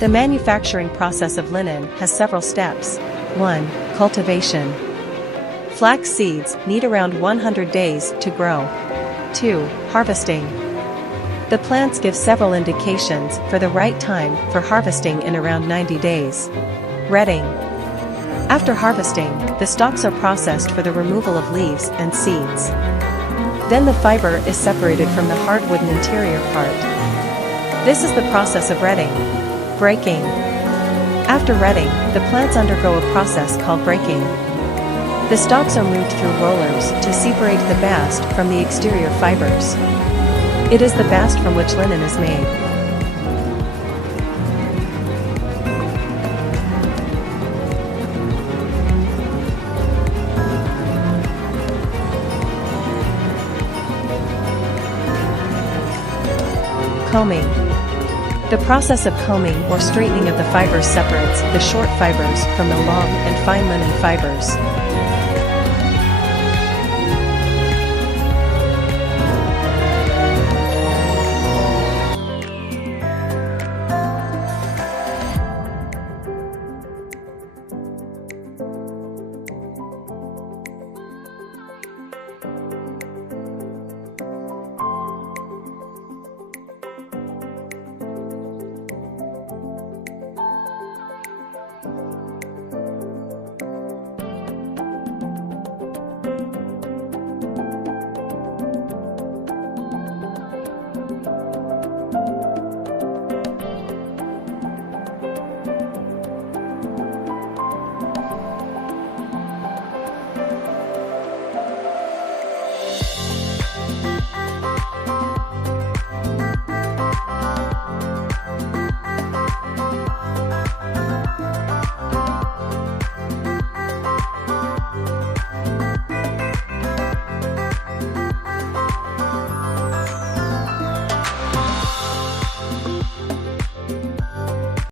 The manufacturing process of linen has several steps. 1. Cultivation. Flax seeds need around 100 days to grow. 2. Harvesting. The plants give several indications for the right time for harvesting in around 90 days. Retting. After harvesting, the stalks are processed for the removal of leaves and seeds. Then the fiber is separated from the hard wooden interior part. This is the process of retting. Breaking. After retting, the plants undergo a process called breaking. The stalks are moved through rollers to separate the bast from the exterior fibers. It is the bast from which linen is made. Combing. The process of combing or straightening of the fibers separates the short fibers from the long and fine linen fibers.